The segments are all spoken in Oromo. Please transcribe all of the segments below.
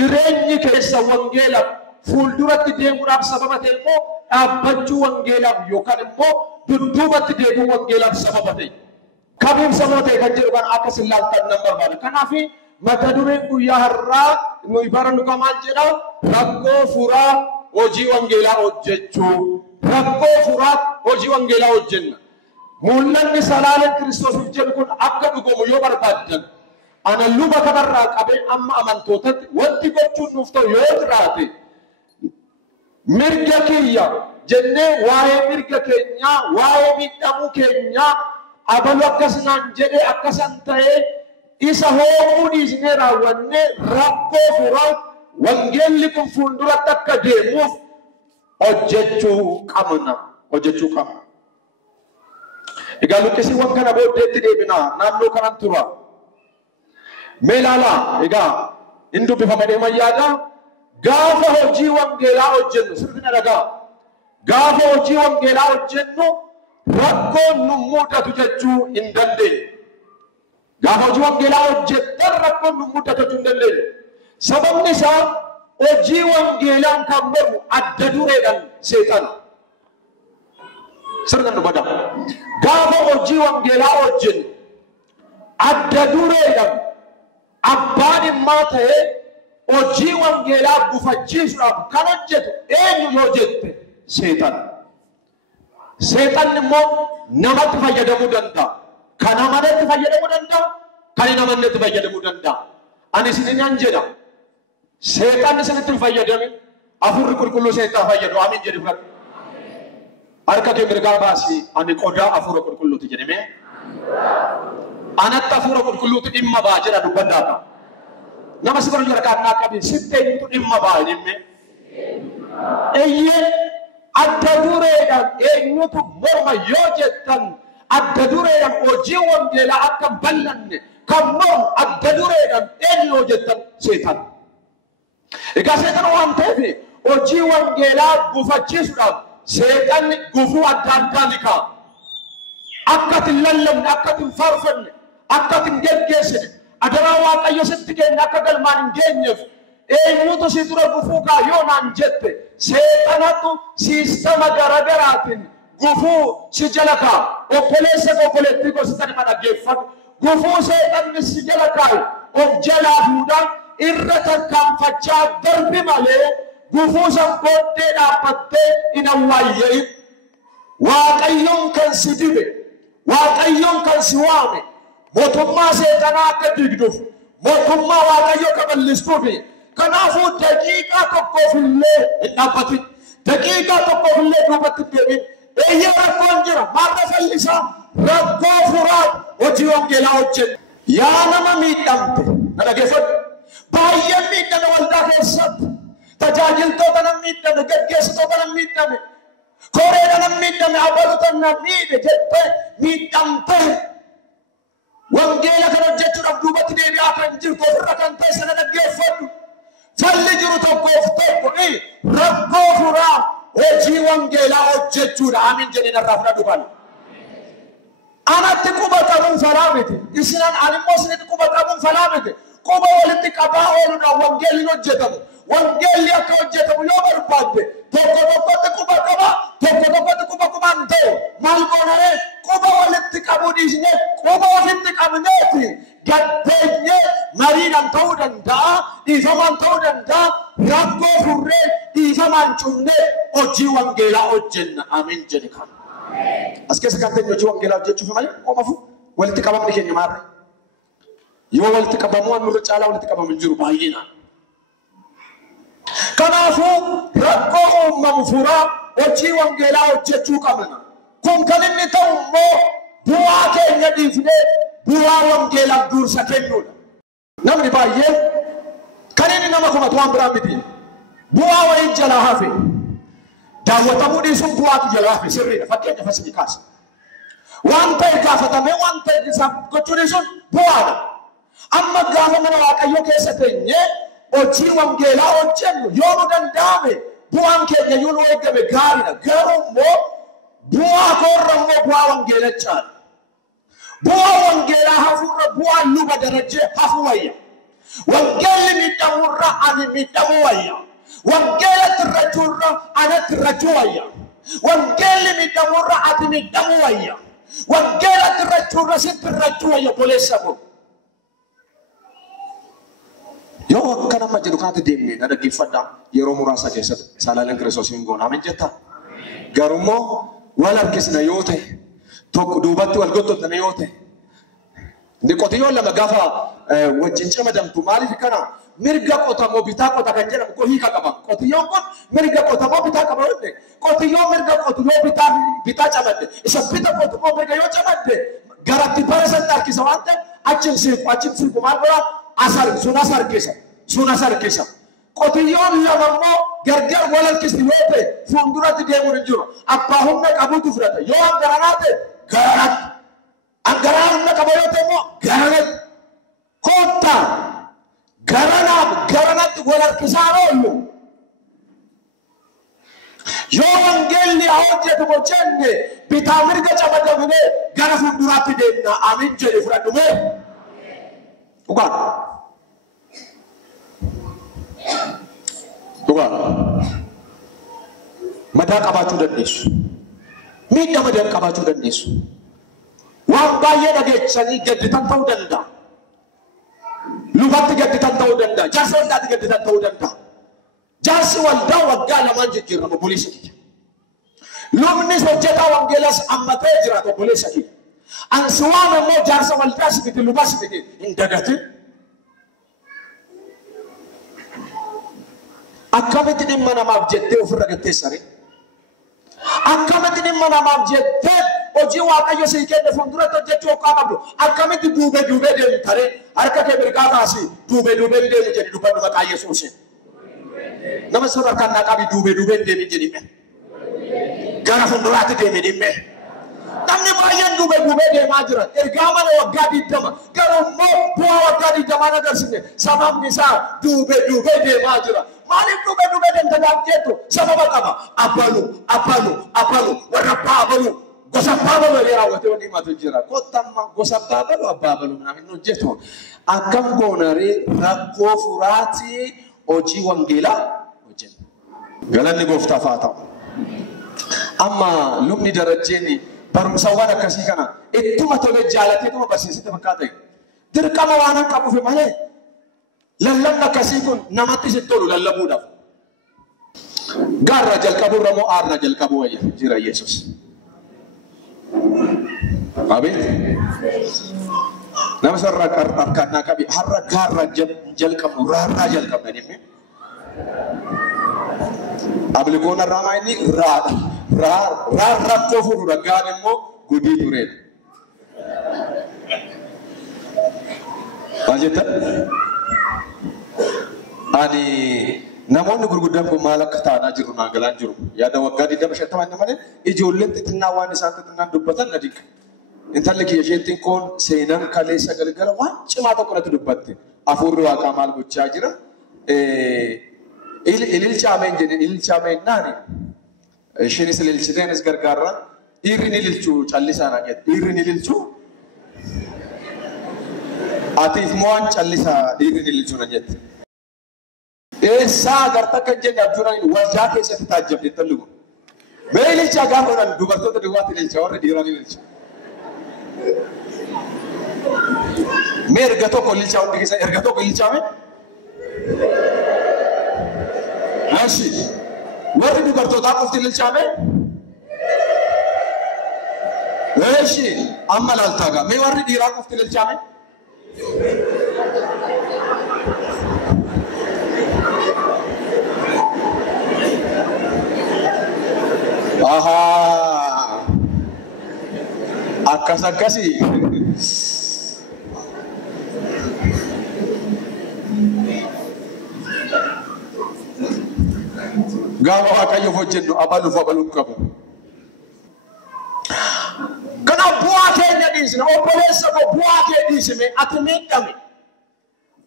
jireenyi keessa wangeela fuulduratti deemuudhaaf sababa ta'e immoo dhaabbachuu wangeelaaf yookaan immoo dudduubatti deemuu wangeelaaf sababa ta'e. Kamiif sababa ta'e kan jedhu kan akka silaaltan nan barbaada. Kanaaf mata dureen guyyaa har'aa nuyi barannu maal jedha? Rakkoo furaa hojii wangeelaa hojjechuu. Rakkoo furaa hojii wangeelaa hojjenna. Mul'anni salaaleen Kiristoosiif jedhu kun akka dhugomu yoo barbaaddan ana luba kanarraa qabee amma amantootatti wanti gochuun nuuf ta'u yoo jiraate mirga kiyya jennee waa'ee mirga keenyaa waa'ee miidhamuu keenyaa abalu akkasinaan jedhee akkasan ta'ee isa hoomuu dhiisnee raawwannee rakkoo furaa wangeelli kun fuulduratti akka deemuuf hojjechuu qabna. Egaa luqqisiiwwan kana booddeetti deebinaa naannoo kanan tura. Meelaala egaa hin dubbifamanii mayyaada gaafa hojii wangeelaa hojjennu sirriina dhagaa gaafa hojii wangeelaa hojjennu rakkoon nu mudatu jechuu hin dandeenye. Gaafa hojii wangeelaa hojjettan rakkoon nu mudatu jechuu hin dandeenye. Sababni isaa hojii wangeelaan kan baru adda dureedhaan seexana. Sirna nu bada. Gaafa hojii wangeelaa hojjennu adda dureedhaan abbaan immaa ta'ee hojii wangeelaa gufachiisuudhaaf kan hojjetu eenyu yoo jette seexana. Seexanni immoo namatti fayyadamuu danda'a. Kan amanatti fayyadamuu danda'a. Kan hin amannetti fayyadamuu danda'a. Ani isiniin jedha. Seexanni isinitti hin fayyadamin hafuurri qulqulluu seexaa fayyadu. Amiin jedhi fudhadhu. Harka kee mirgaa baasii ani qodaa hafuura qulqulluuti jedhamee. Anatti hafuura qulqulluutu dhimma ba'a jedha dubbaddaadha. Nama si barjuu harkaan naa qabi sitti eenyutu dhimma ba'a jennee. Eeyyee adda dureedhaan eenyutu morma yoo jettan adda dureedhaan hojii wangeelaa akka bal'anne kan mormu adda dureedhaan eenyu yoo jettan seetan. Egaa seetan waan ta'eef hojii wangeelaa gufachiisuudhaaf seexanni gufuu adda addaa ni ka'a. Akka hin lallabne, akka hin faarfanne, akka hin geggeessine, adaraa Waaqayyo sitti kenna akka galmaan hin geenyeef eenyutu si dura gufuu ka'a yoo naan jette seexanatu siistama garagaraatiin gufuu si jala ka'a. Obboleessa obboleettii gositani ma dhaggeeffatu gufuu seexanni si jala kaa'u of jalaa fuudhaan irra tarkaanfachaa darbi malee gufuu san booddee dhaabbattee hin awwaayye'in. Waaqayyoon kan si dibe Waaqayyoon kan si waame mootummaa seexanaa akka digduuf mootummaa Waaqayyoo kaballistuuf kanaafuu daqiiqaa tokkoof illee hin dhaabbatin. Daqiiqaa tokkoof illee duubatti hin deebiin. Eeyyee rakkoon jira maarra fallisaa rakkoo furaa hojii wangeelaa hojjenna. Yaa nama miidhamte na dhageeffadhu. Baay'een miidhame waldaa keessatti tajaajiltoota nan miidhame gaggeessitoota nan miidhame koreedha nan miidhame abaluuta nan miidhe jettee miidhamtee wangeela kan hojjechuudhaaf duubatti deebi'aa kan jirtu ofirra kan ta'e sana dhaggeeffadhu. Falli jiru tokkoof tokko rakkoo furaa hojii wangeelaa hojjechuudha. Amiin jedhee narraa fudhadhu kana. Anatti quba qabuun falaa miti. Isinan animmoo isinitti quba qabuun falaa miti. Quba walitti qabaa ooluudhaan wangeelli hojjetamu. Wangeelli akka hojjetamu yoo barbaadde tokko tokkotti quba qaba tokko tokkotti quba qubaan ta'u maal goonaree quba walitti qabuu dhiisnee quba ofitti qabneeti gatteenyee mariidhaan ta'uu danda'a dhiifamaan ta'uu danda'a rakkoo furree dhiifamaan cunnee hojii wangeelaa hojjenna. Amiin jedhi kana. As keessa kan ta'e hojii wangeelaa hojjechuuf malee oomafu walitti qabamni keenya maarre yoo walitti qabamu waan nurra caalaa walitti qabamu jiru baay'inaan. Kanaafuu rakkoo uumamu furaa hojii wangeelaa hojjechuu qabna. Kun kan inni ta'u immoo bu'aa keenya dhiifnee bu'aa wangeelaaf dursa kennuudha. Namni baay'ee kan inni nama kumatu waan biraa miti. Bu'aa wayii jalaa hafe daawwatamuu dhiisuun bu'aatu jalaa hafe sirriidha. Fakkeenya fasinii kaasa. Waan ta'e gaafatamee waan ta'e isaaf gochuu dhiisuun bu'aadha. Amma gaafa mana Waaqayyoo keessa teenyee hojii wangeelaa hojjennu yoo nu danda'ame bu'aan keenya yoo nu eegame gaariidha. Garuu immoo bu'aa koorra immoo bu'aa wangeelaa caala. Bu'aa wangeelaa hafuurra bu'aa luba darajee hafu wayya. Wangeelli miidhamurra ani miidhamu wayya. Wangeela tirrachuurra ana tirrachuu wayya. Wangeelli miidhamurra ati miidhamu wayya. Wangeela tirrachuurra si tirrachuu wayya boleessa ko. Yoo akkana amma jedhu kaate deemnee na dhaggeeffadhaa yeroo muraasa keessatti saalaaleen Kiristoosiin goona amin jetta. Garummoo wal harkisna yoo ta'e tokko duubatti wal gottotna yoo ta'e ni qotiyyoon lama gaafa wajjin camadamtu maaliif kana mirga qotamoo bitaa qota kan jedhamu ko hiika qaba. Qotiyyoon kun mirga qotamoo bitaa qaba yoo qotiyyoon mirga qotu yoo bitaa camadde isa bita qotamoo mirga yoo camadde garatti barasan harkisa waan ta'e achin siif maal godhaa asar suna sarkisa. Qotiyyoon lama immoo gargar wal harkisni yoo ta'e fuulduratti deemuun hin jiru. Abbaa humna qabuutu fudhata. Yoo hangaranaa ta'e garanatti. Hangaraa humna qabu yoo ta'e immoo garanatti. Koottaa garanatti wal harkisaa oolu. Yoo wangeelli haa hojjetu jenne bitaa mirga camadamnee gara fuulduraatti deemna. Amin jedhe fudhadhumee. Dhugaa. Madaa qabaachuu dandeessu. Miidhaa madaa qabaachuu dandeessu. Waan baay'ee dhageessanii gadditan ta'uu danda'a. Lubatti gadditan ta'uu danda'a. Jaarsa waldaatti gadditan ta'uu danda'a. Jaarsi waldaa waggaa lamaan jijjiirama obboleessa kiyya. Lubnis hojjetaa wangeelas ammatee jiraata obboleessa kiyya. Ansi waan immoo jaarsa waldaa sibiti lubaa sibiti hin dagatin. Akkamitti dhimma namaaf jettee ofirra gatteessare? Akkamitti dhimma namaaf jettee hojii Waaqayyo sii kenne fuulduratti hojjechuu akka qabdu akkamitti duubee deemtare harka kee mirgaa kaasii duubee deemi jedhi dubbannu maqaa Yesuusiin. Nama sadarkaan naa qabii duubee deemi jedhime. Gara fuulduraatti deemi dhimme. Namni baay'een duubee deemaa jira. Ergaa mana waggaa 20 garuu immoo bu'aa waggaa 20 agarsiifne sababni isaa duubee deemaa jira. Maaliif duubee deemtanaaf jettu sababa qaba. Abbalu warra baabalu gosa baabalu raawwatee waliin himatu jira. Kottamma gosa baabalu namni hojjetu akkam goonaree rakkoo furaatii hojii wangeelaa hojjenna. Galanni gooftaaf haa ta'u. Amma lubni darajjeen barumsawwan akkasii kana ittuma tolee jaalateetuma barsiisite fakkaata. Dirqama waan qabuuf malee lallabni akkasii kun namatti si tolu lallabuudhaaf. Gaarra jalqaburra moo aarra jalqabu wayya jira Yesuus. Abeet. Nama sarara harkaan naa qabi har'a gaarra jalqabu raarraa jalqabna dhimmi. Ablikoon irraa inni rakkoo fuudhuudha gaan immoo gudii tureedha. Maal jettan? Ani namoonni gurguddaan kun maal akka ta'anaa jiru naan galaan jiru. Yaada waggaa 25 malee ijoolleen xixinnaa waan isaan xixinnaan dubbatan na dinqa. Intalli kiyya isheettiin kun seenaan kaleessa galgala waan cimaa tokko natti dubbatte. Afuurri Waaqaa maal gochaa jira? Ililchaameen naani. Ishiinis ililchiteenis gargaarra. Dhiirri ni ililchuu callisaa naa jedhe. Dhiirri ni ililchuu. Atiif moo waan callisaa dhiirri ni ililchuu na jette. Eessaa agarta kan jenne abjuudhaan waldaa keessatti taajjabde tallu. Mee ililchaa gaafa oran dubartoota duwwaatti ililchaa warri dhiiraan ililcha. Mee erga tokko ililchaa hundi keessa erga tokko ililchaame? Ashi warri dubartootaa qofti ililchaame? Ashi amma laaltaa gaa mee warri dhiiraa qofti ililchaame? Aha, akkasii. Gaafa Waaqayyoof hojjennu abaluun qabu. Kana bu'aa keenya dhiisne obboleessa koo bu'aa kee dhiisne ati miidhame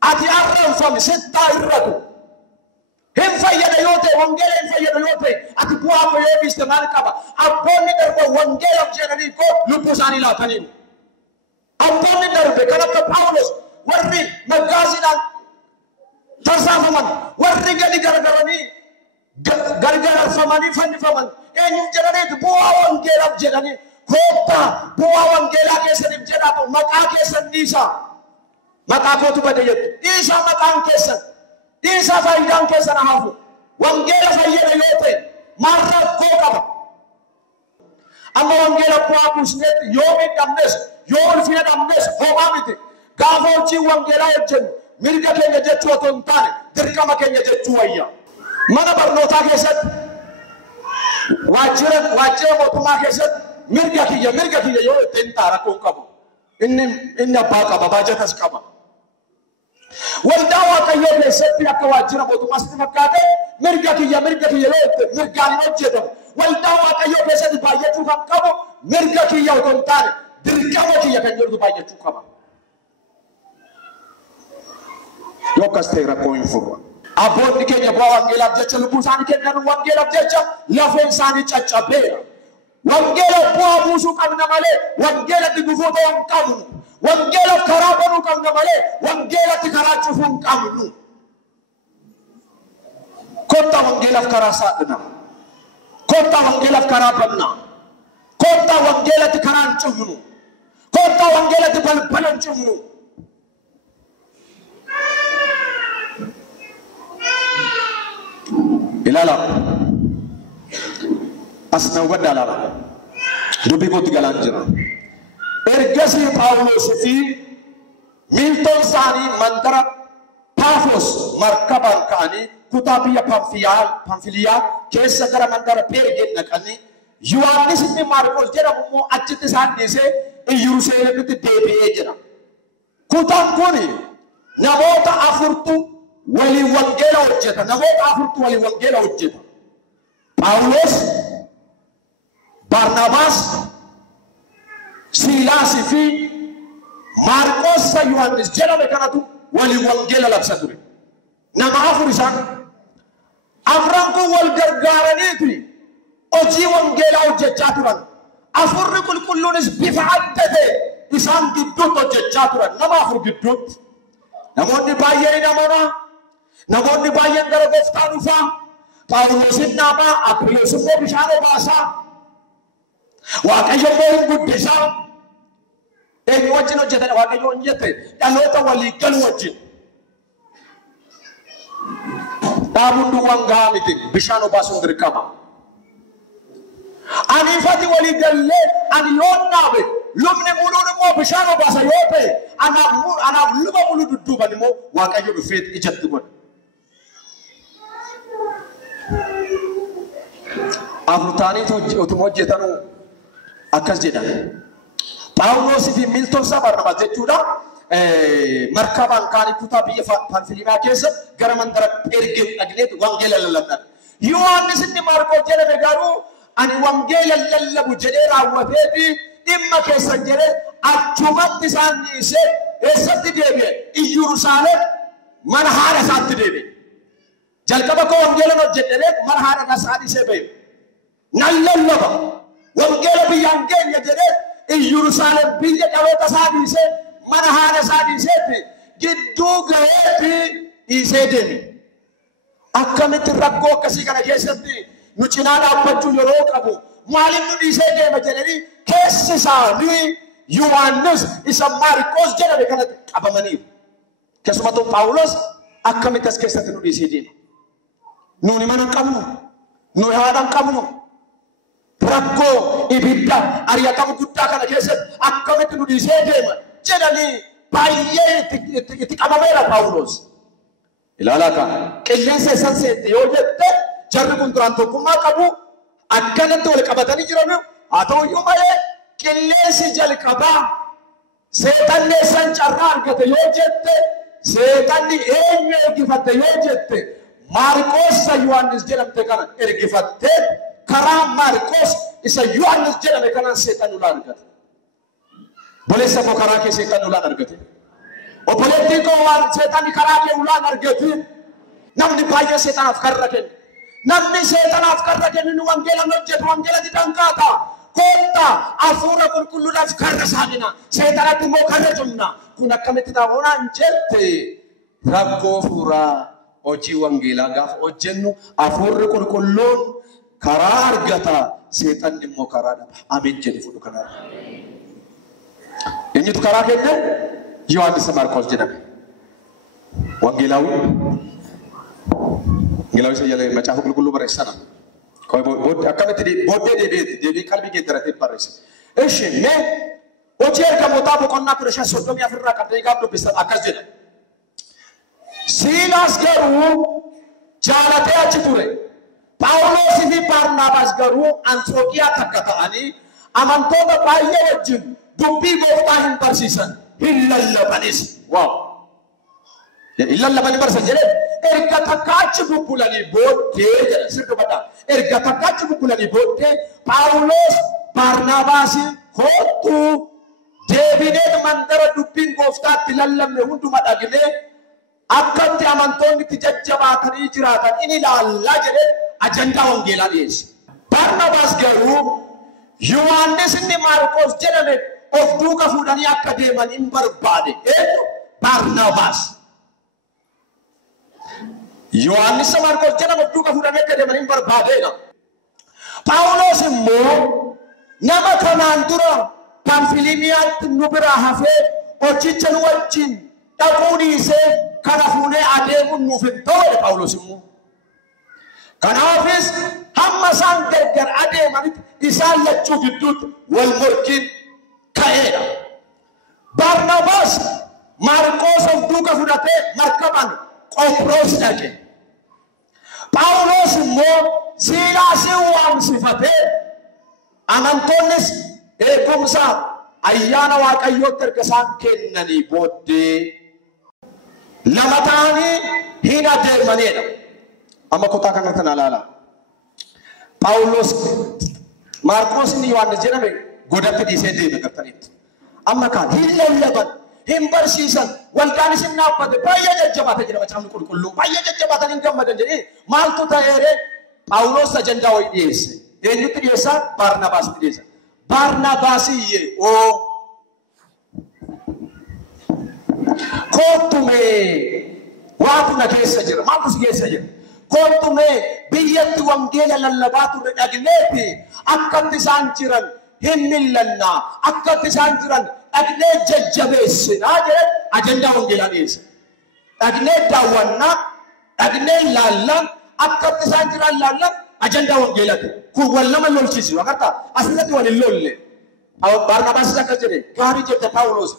ati arranfame sittaa irratu. Hin fayyada yoo ta'e wangeela hin fayyada yoo ta'e ati bu'aa koo yoo dhiiste maal qaba? Abboonni darbe wangeelaaf jedhanii koo lubbuu isaanii laataniiru. Abboonni darbe kan akka Phaawulos warri maggaasiidhaan tasafaman warri gadi garagarani gargararfamanii fannifaman eenyuuf jedhaniitu bu'aa wangeelaaf jedhanii koottaa bu'aa wangeelaa keessaniif jedhaatu maqaa keessan dhiisaa maqaa kootu bade jettu dhiisaa maqaan keessan dhiisaa faayidaan keessan hafu wangeela fayyada yoo ta'e maal rakkoo qaba amma wangeela bu'aa buusneetti yoo miidhamnes yoo ulfina dhabnes homaa miti gaafa hojii wangeelaa hojjennu mirga keenya jechuu otoo hin taane dirqama keenya jechuu wayya mana barnootaa keessatti waajjira mootummaa keessatti mirga kiyya yoo ittiin rakkoon qabu inni abbaa qaba baajatas qaba waldaa waaqayyoo keessatti akka waajjira mootummaa sitti fakkaate mirga kiyya yoo ittiin mirgaan hin hojjetamu waldaa waaqayyoo keessatti baay'achuu kan qabu mirga kiyya otoo hin taane dirqama kiyya kan jedhu baay'achuu qaba yoo akkas ta'e rakkoo hin furra abboonni keenya bu'aa wangeelaaf jecha lubbuu isaanii kennan wangeelaaf jecha lafeen isaanii caccabeera wangeela bu'aa buusuu qabna malee wangeelatti gufuuta hin qabnu wangeelaaf karaa banuu qabna malee wangeelatti karaa cufuu hin qabnu kottaa wangeelaaf karaa saadhina kottaa wangeelaaf karaa banna kottaa wangeelatti karaa hin cufnu kottaa wangeelatti balbala hin cufnu ilala asna wada lala dubi ko tigalan jira ergasi Paulus fi Milton sani mandara Paphos markaban kani kutabiya Pamfilia kessa gara mandara Perge nakani Yohanes ni Marcos jera mo achite sanise Jerusalem ti debi'e jira kutan kuni namoota afurtu wali wangeela hojjeta namoota afurtu wali wangeela hojjeta Paulus Barnabas Silaas fi Marcos Yohanes jedhame kanatu wali wangeela labsa ture nama afur isaan afran kun wal gargaaraniiti hojii wangeelaa hojjechaa turan afurri qulqulluunis bifa adda ta'e isaan gidduutti hojjechaa turan nama afur gidduutti namoonni baay'een amanaa namoonni baay'een gara gooftaa dhufaa Paawulosin naamaa Aphiloos immoo bishaan obaasaa Waaqayyo immoo hin guddisaa eenyu wajjin hojjetan Waaqayyo hin jette dhaloota walii galu wajjin dhaabuun duwwaan gahaa miti bishaan obaasuun dirqama aniifati walii gallee ani yoon dhaabe lubni muluun immoo bishaan obaasa yoo ta'e anaaf luba muluu dudduuban immoo Waaqayyo dhufeet ijatti godha afurtaanii utuma hojjetanuu akkas jedhan Paawulos fi Milton Barnabas jechuudha markabaan kaanii kutaa biyya Pamfiliyaa keessa gara mandara Perge dhaqneetu wangeela lallabdan Yohaannis inni Maarqos jedhame garuu ani wangeela lallabu jedhee raawwateeti dhimma keessan jedhee achumatti isaan dhiisee eessatti deebi'e Yerusaalem mana haadha isaatti deebi'e jalqaba koo wangeela hojjedhee mana haadha isaa dhiisee ba'e nan lallaba wangeela biyyaan keenya jedhee Yerusaalem biyya dhaloota isaa dhiisee mana haadha isaa dhiiseetti gidduu ga'eetti dhiisee deeme akkamitti rakkoo akkasii kana keessatti nu cinaa dhaabbachuu yeroo qabu maaliif nu dhiisee deema jedhanii keessi isaanii Yohaannis isa Maarqos jedhame kanatti qabamaniiru keessumattuu Paawulos akkamitti as keessatti nu dhiisee deema nuuni mana hin qabnu nuyi haadha hin qabnu rakkoo ibidda ari'atama guddaa kana keessatti akkamitti nu dhiisee deema jedhanii baay'ee itti qabameera Paawulos ilaalaa kana qilleensa isaan seette yoo jette jarri kun duraan tokkummaa qabu akkanatti wal qabatanii jiran haa ta'u iyyuu malee qilleensi jalqabaa seexanni isaan carraa argate yoo jette seexanni eenyu ergifatte yoo jette Maarqos Yohaannis jedhamte kana ergifattee karaa Maarqos isa Yohaannis jedhame kanaan seexan ulaan argate boleessa koo karaa kee seexan ulaan argate obboleettii koo waan seexanni karaa kee ulaan argate namni baay'ee seexanaaf karra kenna namni seexanaaf karra kennu wangeela hojjetu wangeela didhangaata kotta afuura qulqulluudhaaf karra saaqina seexanatti immoo karra cunna kun akkamitti ta'uunaan jette rakkoo fuuraa hojii wangeelaa gaafa hojjennu hafuurri qulqulluun karaa argata seexanni immoo karaa dhaba. Ameen jedhi fudhu kanaadha. Eenyutu karaa kenne? Yohaannis Maarqos jedhame. Wangeelaawi isa jala macaafa qulqulluu barreessana. Akkamitti booddee deebi'ee qalbii geeddaratee barreessa. Eshi mee hojii ergamootaa boqonnaa 15:34 irraa qabdee gaaf dubbistan akkas jedha. Siilaas garuu jaalatee achi ture. Phaawulosii fi Baarnaabaas garuu Anxookiyaa takka ta'anii amantoota baay'ee wajjin dubbii gooftaa hin barsiisan, hin lallabanis. Waaw! Hin lallabanii barsiisan jedhee erga takka achi bubbulanii booddee jedha sirna badhaa. Erga takka achi bubbulanii booddee Phaawulos Baarnaabaasii kottuu deebinee mandara dubbiin gooftaatti lallabne hunduma dhagnee akkatti amantoonni itti jajjabaatanii jiraatan inni ilaallaa jedhee ajandaa wangeelaa dhiyeesse. Baarnaabaas garuu Yohaannis inni Maarqos jedhame of duuka fuudhanii akka deeman hin barbaade. Eenyu? Baarnaabaas. Yohaannis Maarqos jedhame of duuka fuudhanii akka deeman hin barbaadeedha. Phaawulos immoo nama kanaan dura Pamfiliiniyaatti nu biraa hafee hojicha nu wajjin dhaquu dhiisee kana fuunee adeemuun nuuf hin ta'u. Phaawulos immoo kanaafis hamma isaan gargar adeemanitti isaan lachuu gidduutti wal morkiin ka'eedha. Baarnaabaas Maarqos of duuka fudhatee markabaan Qophiroos dhaqe. Phaawulos immoo Siilaasin waamsifatee amantoonnis eegumsa ayyaana Waaqayyootti erga isaan kennanii booddee lama ta'anii hin adeemanidha. Amma kutaa kanatti na ilaala. Phaawulos Maarqos inni Yohaannis jedhame godatti dhiisee deeme gartanitti. Amma kaan hin lallaban, hin barsiisan, waldaan isin dhaabbate baay'ee jajjabaata jedha macaafni qulqulluu. Baay'ee jajjabaatan hin gammadan jedhee maaltu ta'eere Phaawulos ajandaa wayii dhiyeesse. Eenyutti dhiyeessaa? Baarnaabaasitti dhiyeessa. Baarnaabaasiyye oo kootumee waatu na keessa jira. Maaltu si keessa jira? Kootumee biyyatti wangeela lallabaa turre dhagneeti akkatti isaan jiran hin millannaa, akkatti isaan jiran dhagnee jajjabeessinaa jedhe ajandaa wangeelaa dhiyeessa. Dhagnee daawwannaa, dhagnee ilaallan, akkatti isaan jiran ilaallan ajandaa wangeelaati. Kun wal nama lolchiisu agartaa asirratti wal hin lolle. Baarnaabaas akkas jedhe gaarii jette Phaawulos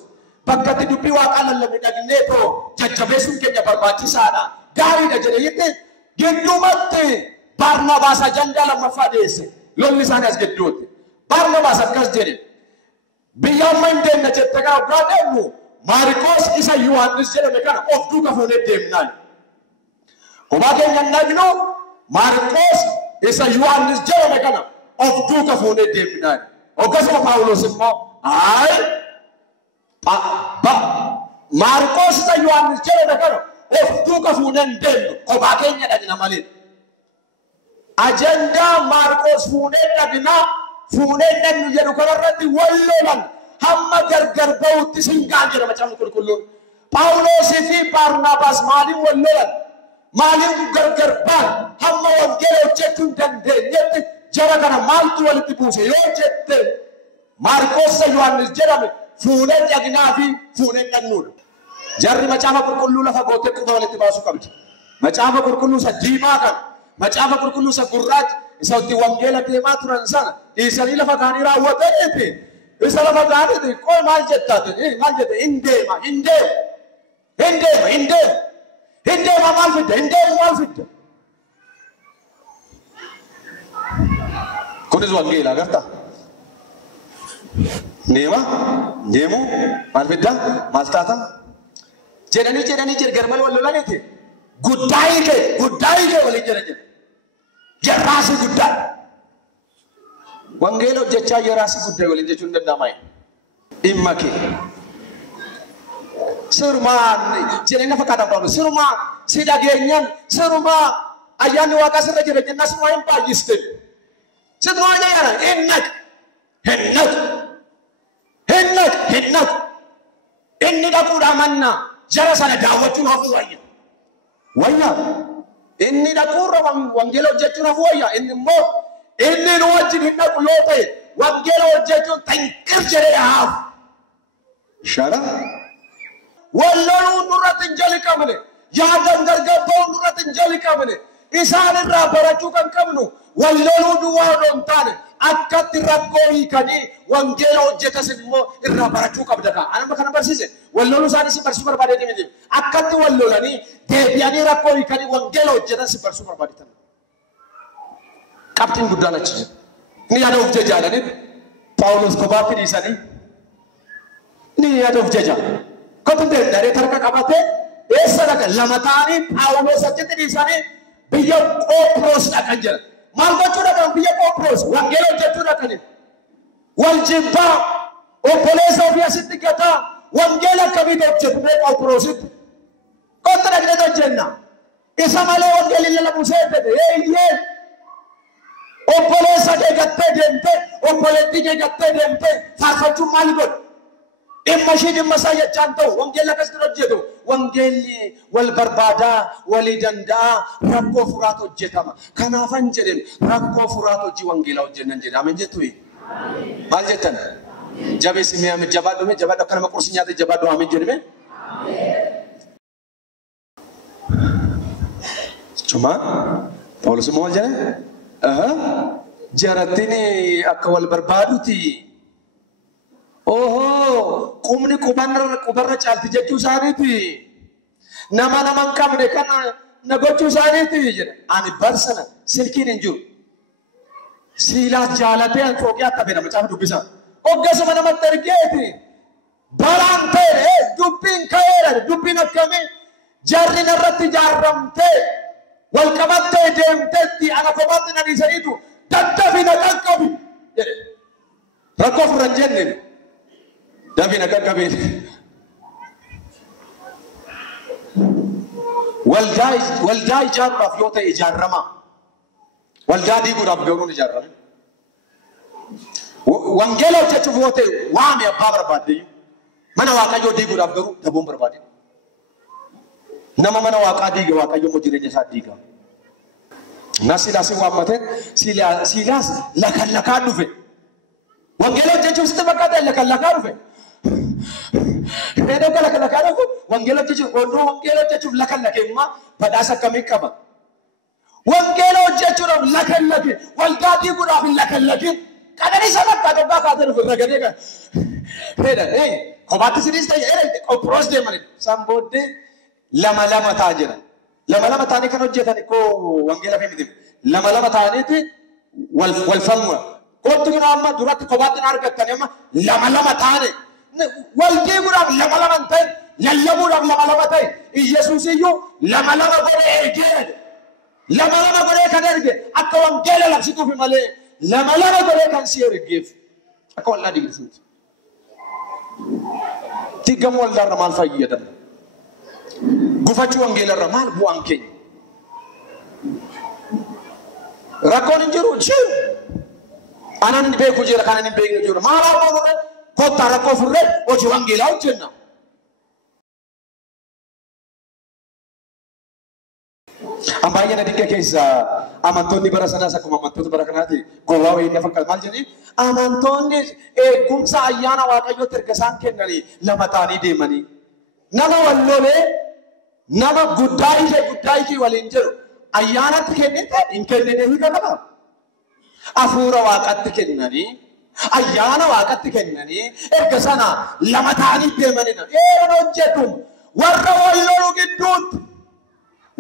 bakka itti dubbii waaqaa lallabne dhagnee too jajjabeessuun keenya barbaachisaadha. Gaariidha jedhe jette giddumatti Baarnaabaas ajandaa lammaffaa dhiyeesse. Lolli isaanii as gidduutti. Baarnaabaas akkas jedhe biyya amma hin deemne jette gaa ogaa deemnu Maarqos isa Yohaannis jedhame kana of duuka fuunee deemnaan. Kophaa keenya hin dhagnu Maarqos isa Yohaannis jedhame kana of duuka fuunee deemnaan. Akkasuma Phaawulos immoo Maarqos isa Yohaannis jedhame kana of duuka fuunee deemnu kophaa keenya dhagna malee. Ajandaa Maarqos fuunee dhagna jedhu kanarratti wal lolan hamma gargar ba'utti singaan jedha macaafni qulqulluun. Phaawulosii fi Baarnaabaas maaliin wal lolan? Maaliin gargar ba'an hamma wangeela hojjechuu hin dandeenyetti jara kana maaltu walitti buuse yoo jette Maarqos isa Yohaannis jedhame fuunee dhagnaa fi fuunee dhagnuudha. Jarri macaafa qulqulluu lafa gootee quba walitti baasuu qabdi. Macaafa qulqulluu isa diimaa kana, macaafa qulqulluu isa gurraacha isa itti wangeela deemaa turan sana dhiisanii lafa kaanii raawwataniiti. Isa lafa kaaniiti qoy maal jettaati? Maal jette? Hin deema maal fidda? Hin deemu maal fidda? Kunis wangeela agartaa? Deemu maal fidda? Maal taata? jedhanii garmal wal lolaniiti. Guddaa'ii kee waliin jedhan. Jarraasii guddaa. Wangeela hojjechaa jarraasii guddaa waliin jechuun danda'ama. Dhimma kee. Sirumaan jedhanii na fakkaatan baanu. Sirumaan si dhageenyaan sirumaa ayyaanni waaqaa sirra jira jennaa sirumaa hin baay'iste. Sirumaa jedhana hin naqu. Inni dhaquudhaa mannaa jara sana daawwachuun hafu wayya. inni dhaquurra wangeela hojjechuun hafooyya inni immoo inni nu wajjin hin dhaqu yoo ta'e wangeela hojjechuun tanqir jedhee haaf ishara walloluun nurratti hin jalqabne yaadan dargaggoon nurratti hin jalqabne isaan irraa barachuu kan qabnu walloluu duwwaa odoo hin taane akkatti rakkoo hiikanii wangeela hojjetas immoo irraa barachuu qabda kaa anama kana barsiise walloluu isaanii si barsuu barbaadee miti akkatti wallolanii deebi'anii rakkoo hiikanii wangeela hojjetan si barsuu barbaadetan qabxiin guddaan achi jira ni yaada of jajaalanii Phaawulos kophaatti dhiisanii ni yaada of jajaa kotu deemdaree tarka qabatee eessa dhaqa lama ta'anii Phaawulos achitti dhiisanii biyya Qoophiroos dhaqan jira maal gochuu dhaqan biyya Qoophiroos wangeela hojjechuu dhaqan wal jibbaa obboleessa ofii asitti gataa wangeela akkamitti hojjetu mee Qoophiroositti kotu dhaqnee jenna isa malee wangeelli lallabuu seettete eeyyee obboleessa deeggattee deemte obboleettii deeggattee deemte faarfachuun maal godhu dhimma ishii dhimma isaa jechaan ta'u wangeelli akkasitti hojjetu wangeelli wal barbaadaa walii danda'a rakkoo furaatu hojjetama kanaafan jedhen rakkoo furaatu hojii wangeelaa hojjennan jedha amen jettu maal jettan jabeessi mee amen jabaadhu akka nama qursi nyaate jabaadhu amen jedhime cuma Phaawulos immoo wal jedhe jaratini akka wal barbaaduti oho qumni qubarra caalti jechuu isaaniiti nama naman qabne kana na gochuu isaaniiti jedha ani barsana silkiin hin jiru Siilaas jaalatee Anxookiyaatti hafe nama caafa dubbisa oggasuma namatti ergeeti balaan ta'e dubbiin ka'eera dubbiin akkamii jarri narratti ijaarramtee wal qabattee deemteetti ana kophaatti na dhiisaniitu daddafi na qaqqabi jedhe rakkoo ofirra hin jenne dafi na qaqqabeen waldaa ijaaruudhaaf yoo ta'e ijaarama waldaa diiguudhaaf garuun ijaarame wangeela hojjechuuf yoo ta'e waame abbaa barbaaddeeyyu mana waaqayyoo diiguudhaaf garuu daboon barbaade nama mana waaqaa diiga waaqayyo immoo jireenya isaa diiga na Siilaasin waammate Siilaas lakan dhufe wangeela hojjechuuf sitti fakkaata lakan dhufe Edda lakan dhufu wangeela hojjechuuf lakan immoo badhaasa akkamii qaba wangeela hojjechuudhaaf lakan waldaa diiguudhaaf lakan kadhanii sana akka abbaa kaatee dhufe ragadee kan Edda kophaatti sidiis ta'e Qoophiroos deemanii isaan booddee lama ta'a jira lama ta'anii kan hojjetan koo wangeela fi miti lama ta'aniiti wal falmudha kootti kun amma duratti kophaatti na argattani amma lama ta'ani wal diiguudhaaf lama ta'e lallabuudhaaf lama ta'e Iyesuus iyyuu lama godhee ergee lama godhee kan erge akka wangeela labsituuf malee lama godhee kan si ergeef akka waldaa diigdisuuti diigamu waldaarra maal fayyadan gufachuu wangeelarra maal bu'aan keenya rakkoon hin jiru anan beeku jira kanan hin beekne jiru maal haa ta'u kottaa rakkoo furree hojii wangeelaa hojjenna ambaay'ee na dinqee keessa amantoonni bara sanaas akkuma amantoota bara kanaati gowwaa wayii lafa maal jedhanii amantoonni eegumsa ayyaana waaqayyootti erga isaan kennanii lama ta'anii deemanii nama wallolee nama guddaa ishee waliin jiru ayyaanatti kennite hin kennine hiika qaba hafuura waaqatti kennanii ayyaana waaqatti kennanii erga sana lama ta'anii deemanina hojjetu warra wallolu gidduutti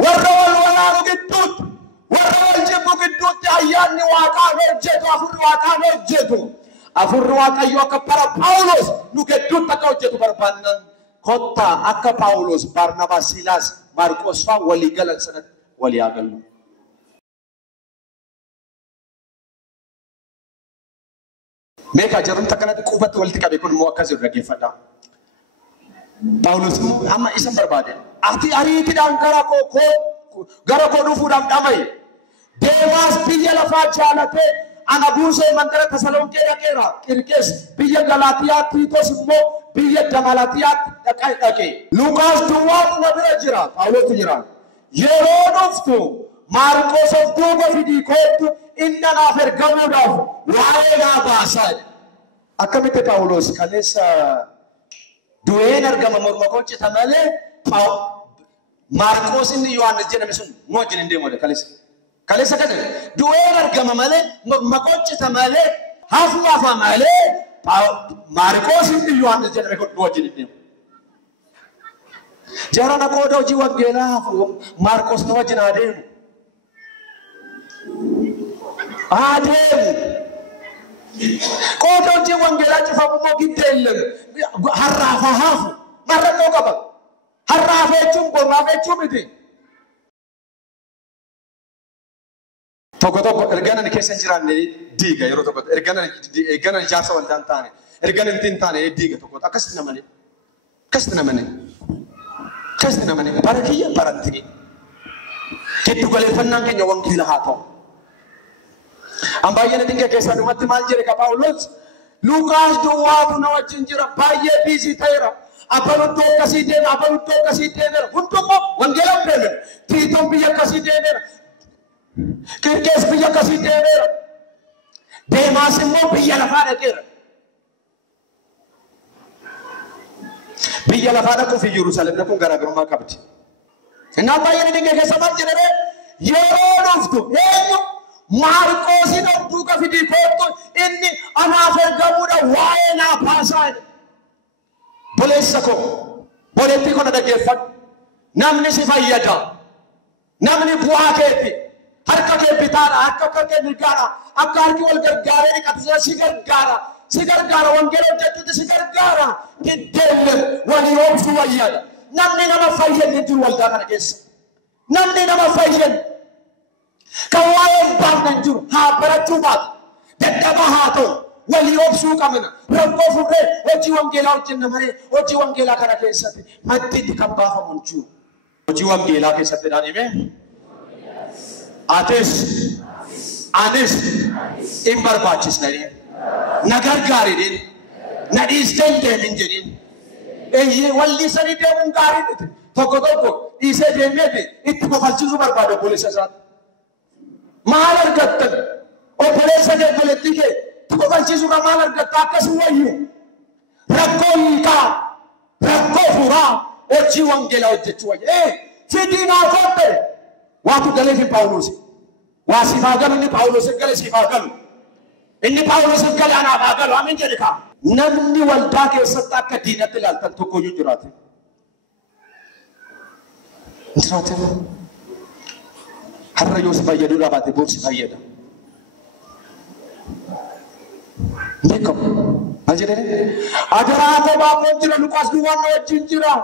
warra wal walaanu gidduutti warra wal jibbu gidduutti ayyaanni waaqaa hojjetu hafuurri waaqaa hojjetu hafuurri waaqayyo akka bara Phaawulos nu gidduutti akka hojjetu barbaannan kotta akka Phaawulos Barnaabaas Siilaas Maarqos faa walii galan sanatti walii haa gallu. Meeqa jarumta kanatti qubatti walitti qabe kun immoo akkas irra geeffadha. Phaawulos amma isan barbaade ati ariitiidhaan gara koo dhufuudhaan dhama'e deemaas biyya lafaa jaalatee ana buusee mandara Tasaloniqee dhaqeera Qirqees biyya Galaatiyaa Tiitos immoo biyya Damalatiyaatti dhaqe Luqaas duwwaatu na bira jira Phaawulos jira yeroo dhuftu Maarqos of duuba fidii kootu inni anaaf ergamuudhaaf waa'ee naa baasaa. Akkamitti Phaawulos kaleessa du'een argama morma kochita malee Maarqos inni Yohaannis jedhame sun wajjin hin deemu kaleessa kan du'een argama malee morma kochita malee hafuufa malee Maarqos inni Yohaannis jedhame kun wajjin hin deemu. Jarana qooda hojii wangeelaa hafu Maarqos nu wajjin adeemu. Qooda hojii wangeelaa cufamummoo giddeellan harraafa hafu marrattoo qaba. Harraafa jechuun borraafa jechuun miti. Tokko erganan keessa hin jiraanne diiga yeroo tokko erganan ijaarsa waldaan taane erganan ittiin taane diiga tokko akkasitti namani bara kiyya barantini giddu galeeffannaan keenya wangeela haa ta'u. Ambaayeen dinga keessa dhumatti maal jedhe ka Phaawulos Luqaas duwwaatu na wajjin jira baay'ee biizii ta'eera. Abaluttoo akkasii deemeera hundummoo wangeela deemeera. Tiitoon biyya akkasii deemeera. Kirkees biyya akkasii deemeera. Deemaas immoo biyya lafaa dhaqeera. Biyya lafaa dhaquu fi Yerusaalem dhaquun garaagarummaa qabdi. Inni ambaayeen dinga keessa maal jedhe yeroo dhuftu eenyu Maarqosin of duuka fidii kootu inni anaaf ergamuudha waa'ee naa baasaa. Boleessa koo boleettii kana dhaggeeffadhu. Namni si fayyada. Namni bu'aa keetti harka kee bitaadha harka kee mirgaadha akka harki wal gargaaree dhiqatu si gargaara wangeela hojjechuutti si gargaara. Giddeelle walii oomsuu wayyaadha. Namni nama fayyadne jiru waldaa kana keessa. Namni nama fayyadne kawaayeen baafnan jiru haa barachuu baatu dadhabaa haa ta'u walii oomsuu qabna rakkoo furree hojii wangeelaa hojjenna malee hojii wangeelaa kana keessatti maddiitti kan baafamu hin jiru. Hojii wangeelaa keessatti dhaanime anis hin barbaachisnanii na gargaaridin na dhiisteen deemin jedhin walli sanii deemuun gaarii miti tokko dhiisee deemeeti itti kofalchiisuu barbaada poolisa isaati. Maal argattan obboleessa kee obboleettii kee kofalchiisuudha maal argatta akkasii wayyu rakkoo hiikaa rakkoo furaa hojii wangeelaa hojjechuu wayya. Fidii naa kotte waatu galee fi Phaawulos waa siif haa galu inni Phaawulos galee siif haa galu inni Phaawulos galee anaaf haa galu amiin jedhi kaa. Namni waldaa keessatti akka diinatti ilaaltan tokkoyyuu jiraate. Har'a yoo si fayyaduu baate boor si fayyada. Beekamu maal jedhanii adaraa kophaa koo jira Luqaas duwwaan na wajjin jira.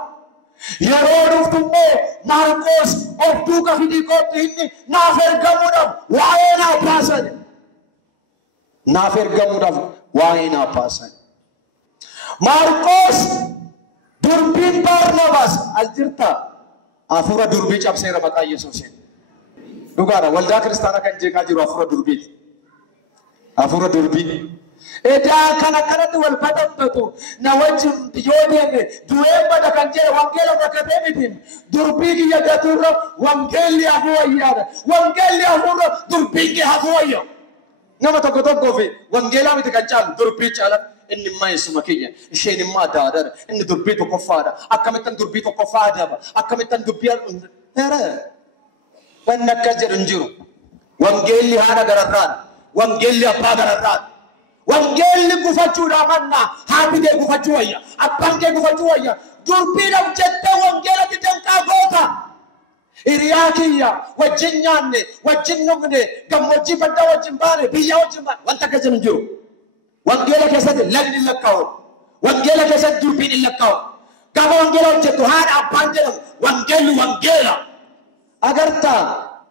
Yeroo dhuftummoo Maarqos of duuka fidii kootti inni naaf ergamuudhaaf waa'ee naa baasan. Naaf ergamuudhaaf waa'ee naa baasan. Maarqos durbiin Barnaabaas as jirta. Hafuura durbii cabseera maqaa Yesuusiin. Dhugaadha waldaa kiristaanaa kan jeeqaa jiru hafuura durbiiti. Hafuura durbii. Edaa kana kanatti wal badhaatu na wajjin yoo deeme du'een bada kan jedhe wangeela rakkatee miti. Durbii kiyya gaturra wangeelli hafuu wayyaadha. Wangeelli hafuurra durbii kee hafuu wayya. Nama tokko fi wangeelaa miti kan caalu durbii caala. Inni maayesuma kiyya isheen immoo adaadha. Inni durbii tokkoffaadha. Akkamittan durbii tokkoffaadha. Akkamittan dubbii wanni akkas jedhu hin jiru. Wangeelli haadha gararraan. Wangeelli abbaa gararraan. Wangeelli gufachuudha mannaa haati kee gufachuu wayya. Abbaan kee gufachuu wayya. Durbiidhaaf jettee wangeela danqaa goota. Hiriyaa kiyya wajjin nyaanne wajjin dhugne gammoojjii baddaa wajjin baane biyya wajjin baane wanta akkas jedhu hin jiru. Wangeela keessatti lagni hin lakkaa'u. Wangeela keessatti durbiin hin lakkaa'u. Gaafa wangeela hojjettu haadha abbaan jedhamu wangeelli wangeela. Agartaa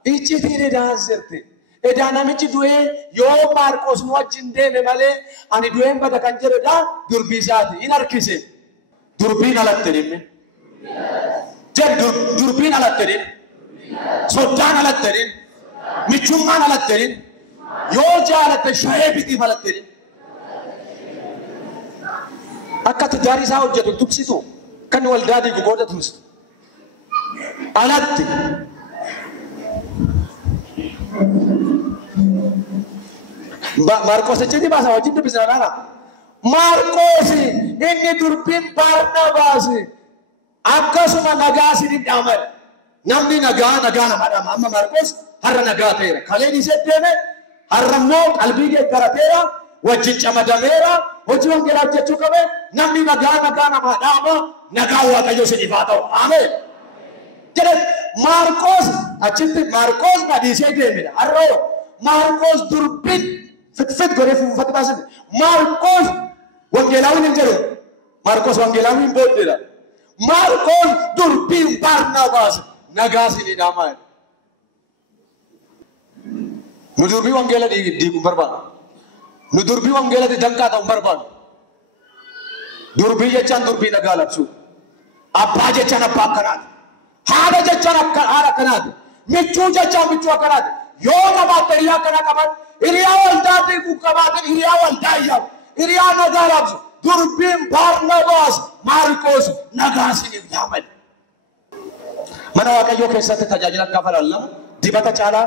iccitiin edaan sirte. Edaan namichi du'ee yoo Maarqos nu wajjin deeme malee ani du'een bada kan jedhudha durbii isaati hin harkise. Durbiin alatti dhimmi. Durbiin alatti dhimmi. Soddaan alatti dhimmi. Michummaan alatti dhimmi. Yoo jaalatte shayee bitiif alatti dhimmi. Akka tijaarii isaa hojjetu tubsitu kan waldaa diigu booda tubsitu. Alatti Marqos jechuun baasa wajjin dubbisna laala. Marqos inni durbiin Barnaabaas akkasuma nagaa isin dhaaman. Namni nagaa nama dhama. Amma Marqos har'a nagaa ta'eera. Kaleen isee deeme har'a immoo qalbii geeddarateera. Wajjin camadameera. Hojii wangeelaa hojjechuu qabe. Namni nagaa nama dhama. Nagaa Waaqayyo isiniif haa ta'u. Ameen. Jedhan Marqos achitti Marqos badhiisee deemedha. Har'a Marqos durbiin fit godhee fuuffata baasan. Marqos wangeelaawwan hin jedhu. Marqos wangeelaawwan hin booddeedha. Marqos durbiin Barnaabaas nagaa isinii dhaamaa. Nu durbii wangeela diiguu barbaadu. Nu durbii wangeela danqaa ta'uu barbaadu. Durbii jechaan durbii nagaa labsuu. Abbaa jechaan abbaa akkanaati. Haadha jechaan haadha akkanaati. Michuu jechaan michuu akkanaati. Yoo qabaatte hiriyaa akkana qaban hiriyaa waldaa diiguu qabaatte hiriyaa waldaa iyyamu. Hiriyaa nagaa labsu. Durbiin Barnaabaas Marqos nagaa isiniif dhaaman. Mana Waaqayyoo keessatti tajaajila gaafa laallamu dibata caalaa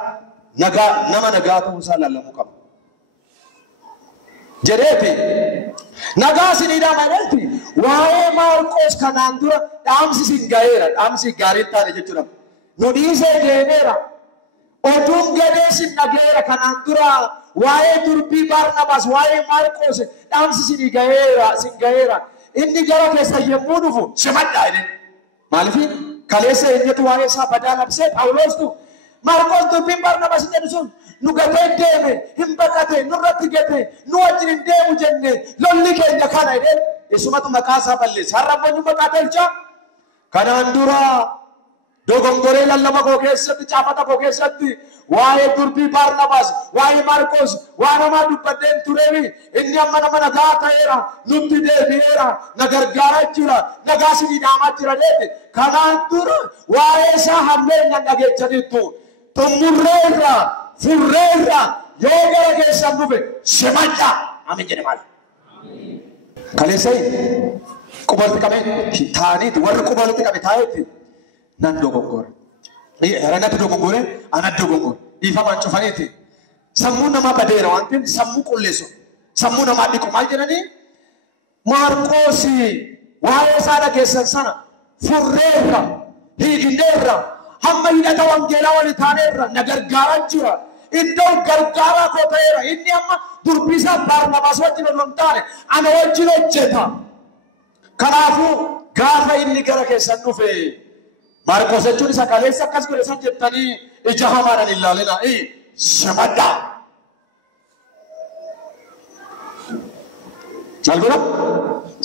nama nagaa ta'uusaa laallamuu qaba. Jedheeti nagaa isinii dhaamanelti waa'ee Marqos kanaan dura dhaamsi isin ga'eera. Dhaamsi gaarii taane jechuudha. Nu dhiisee deemeera. Oduun gadee isin dhageera kanaan dura waa'ee durbii Barnaabaas waa'ee Marqos dhaamsi isinii ga'eera. Inni gara keessa yommuu dhufu simadhaa jedhe. Maaliif kaleessa eenyutu waa'ee isaa badaa labsee Phaawulostu Marqos durbiin Barnaabaas jedhu sun nu gatee deeme hin baqate nurratti gate nu wajjin hin deemu jenne lolli keenya kana jedhe isumatu maqaa isaa balleesse. Har'a immoo maqaa tolcha. Kanaan dura dogongoree lallaba koo keessatti caafata koo keessatti waa'ee durbii Barnaabaas waa'ee Marqos waan namaa dubbadheen tureefi inni amma nama nagaa ta'eera nutti deebi'eera na gargaaraa jira nagaa isinii dhaamaa jira jedhe. Kanaan dura waa'ee isaa hammeenya dhageechaniittu xumurreerra furreerra yoo gara keessan dhufe simadhaa. Ameen jedhe maali? Kaleessay qubalti qabee taa'aniiti warri qubalti qabe taa'eetti nan dogongore. Ranatti dogongore anatti dogongore. Ifamaan cufaniiti. Sammuu namaa badeera waan ta'eef sammuu qulleessu. Sammuu namaa dhiqu maal jedhanii? Marqos waa'ee isaa dhageessan sana furreerra hiikneerra hamma hidhata wangeelaa wali taaneerra na gargaaraa jira. Iddoo gargaaraa koo ta'eera. Inni amma durbii isaa Barnaabaas wajjin osoo hin taane ana wajjin hojjeta. Kanaafuu gaafa inni gara keessan dhufe Marqos jechuun isa kaleessa akkas godhe san jettanii ija hamaadhaan hin ilaalina. Simadhaa. Maal godha?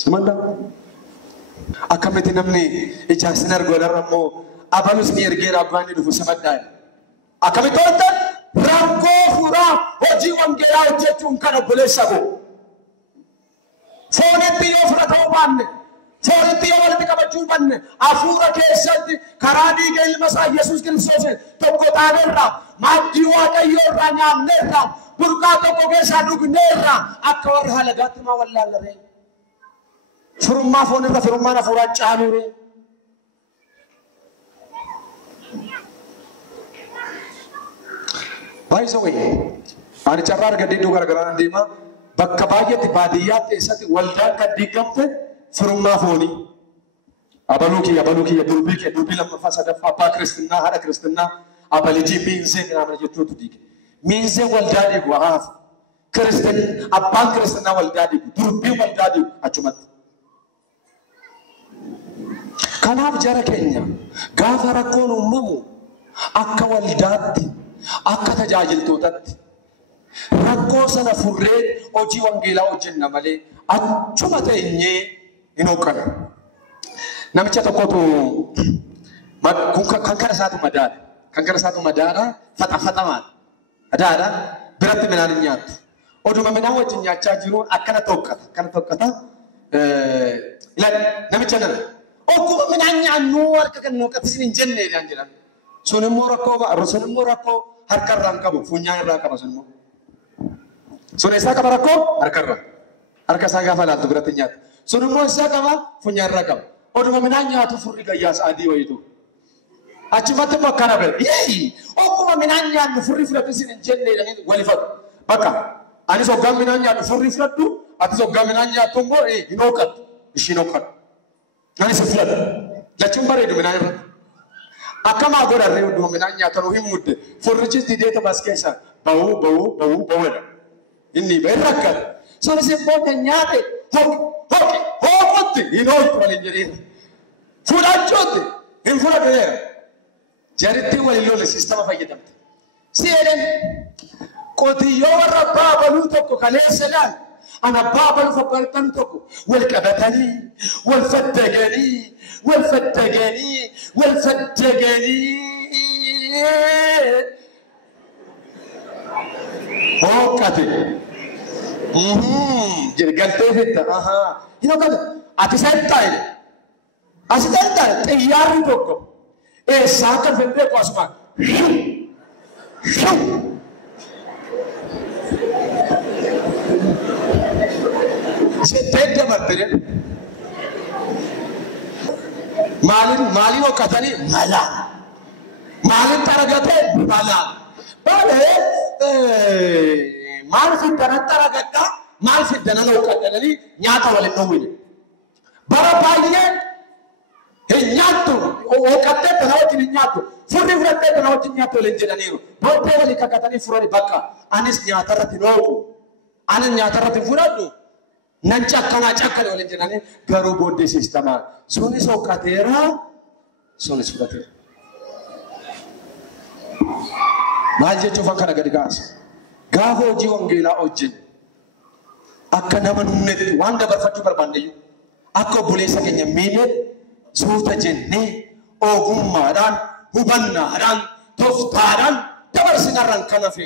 Simadhaa. Akkamitti namni ijaan sin argoodharra immoo abalus ni ergeera abbaan ni dhufu simadhaa. Akkamitti hojjetan rakkoo fuuraa hojii wangeelaa hojjechuun kan obboleessa koo. Foonitti yoo fira ta'uu baanne foonitti yoo walitti qabachuu baanne hafuura keessatti karaa dhiiga ilma isaa Yesuus Kiristoos tokko taaneerra maaddii Waaqayyoo irraa nyaanneerra burqaa tokko keessaa dhugneerra akka warra halagaatti maa wallaallaree. Firummaa foonirra firummaan hafuuraan caaluure. Baay'isa wayii ani carraa argadee iddoo garaagaraa deemaa bakka baay'eetti baadiyyaatti eessatti waldaan kan diigamte firummaa foonii. Abaluu kiyya durbii lammaffaa sadaffaa abbaa kiristinnaa haadha kiristinnaa abalijii miinzee midhaan jechuutu diige. Miinzee waldaa diigu haaf abbaan kiristinnaa waldaa diigu durbii waldaa diigu achumatti. Kanaaf jara keenya gaafa rakkoon uumamu akka waldaatti akka tajaajiltootatti rakkoo sana furree hojii wangeelaa hojjenna malee achuma teenyee hin hooqanne. Namicha tokkotu kan kana isaatu madaadha. Kan kana isaatu madaadha faxafaxamaan. Madaadha biratti midhaan hin nyaattu. Oduma midhaan wajjin nyaachaa jiru akkana tokkata. Akkana tokkata. Namicha nana. Okkuma midhaan nyaannu harka kan noqqatiin hin jenneedhaan jedhan. Sun immoo rakkoo harkarraa hin qabu. Funyaan irraa qaba sun immoo. Sun isaa qaba rakkoo harkarraa. Harka isaa gaafa laaltu biratti nyaata. Sun immoo isaa qaba funyaan irraa qaba. Oduma midhaan nyaatu furri gayyaas adii wayitu. achumatti makkana bira yeeyi okkuma minaan nyaannu furrii fudhatu isin hin jenne jedhanii walifatu bakka anis hoggaan minaan nyaannu furrii fudhadhu atis hoggaan minaan nyaattu immoo hin hooqattu ishiin hooqattu anis fudhadhu lachuun bareedu minaan irratti akkamaa godharree hunduma minaan nyaatanuu hin mudde furrichis dideeta bas keessa bawudha inni ba'e rakkata sonis immoo nyaate hooqutti hin hooqtu waliin jedheera fudhachuutti hin fudhadheera jaritti waliin loole sistema fayyadamte si'eelen qotiyyoo warra abbaa baluu tokko kaleessa laal ana abbaa baluu fabbartan tokko wal qabatanii wal faddaganii hooqate jirgaltee fitta hin hooqate ati santaa'e asi santaa'e xiyyaarri tokko eessaa kan fendee qoasumaan settee dabartire maaliin hokkatanii malaa maaliin xaragatee malaa balee maal fiddana xaragadhaa maal fiddana hokkatanii nyaata waliin dhowwine bara baay'ee hin nyaattu hokkattee tana wajjin hin nyaattu furri fudhattee tana wajjin nyaattu waliin jedhaniiru booddee walii kakatanii furani bakka anis nyaatarratti nooku anis nyaatarratti fudhadhu nan cakkana waliin jedhanii garuu booddee siistamaa sunis hokkateera sunis fudhateera maal jechuuf akkana gadi kaasa gaafa hojii wangeelaa hojjennu akka nama numnetti waan dabarfachuu barbaanneyyuu akka obboleessa keenya miine suuta jennee ogummaadhaan hubannaadhaan toftaadhaan dabarsinarraan kan hafe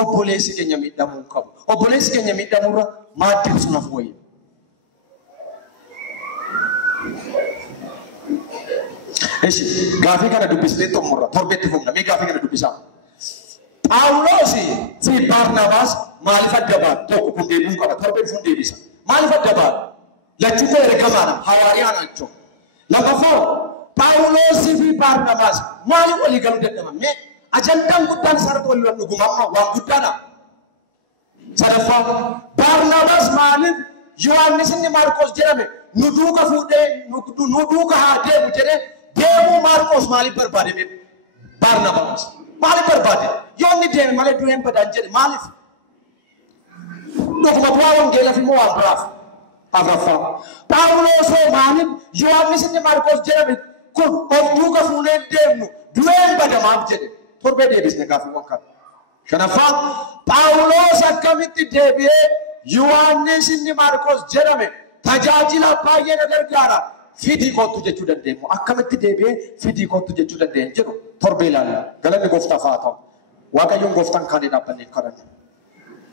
obboleessi keenya miidhamuu qabu obboleessi keenya miidhamuurra maaddii sun hafu wayii eshi gaafii kana dubbisnee xumurra torbeetti humna mee gaafii kana dubbisaa Phaawulos fi Barnaabaas maaliif adda baatu tokko kun deebi'uu qaba torbeen sun deebisa maaliif adda baatu lachuu ergamaadha hawaariyaa naachoo lammaffaa Phaawulos fi Barnaabaas maaliif walii galuu dadhaban mee ajandaan guddaan isaarratti walii wal dhugumamma waan guddaadha sadaffaa Barnaabaas maaliif Yohaannis inni Maarqos jedhame nu duuka fuudhee nu duuka haa deemu jedhee deemuu Maarqos maaliif barbaade Barnaabaas maaliif barbaade yoo inni deeme malee du'een badaan jedhe maaliif dhuguma bu'aa wangeelaaf immoo waan biraaf afraffaa Phaawulos maaliif Yohaannis inni Maarqos jedhame kun of duuka fuudhee deemnu du'een badamaaf jedhe torbee deebisne gaafiiwwan kana shanaffaa Phaawulos akkamitti deebi'ee Yohaannis inni Maarqos jedhame tajaajila baay'ee na gargaara fidii kottu jechuu dandeenya akkamitti deebi'ee fidii kottu jechuu dandeenya jedhu torbee ilaalla galanni gooftaaf haa ta'u waaqayyoon gooftaan kaanii dhaabbanneef kadhanna.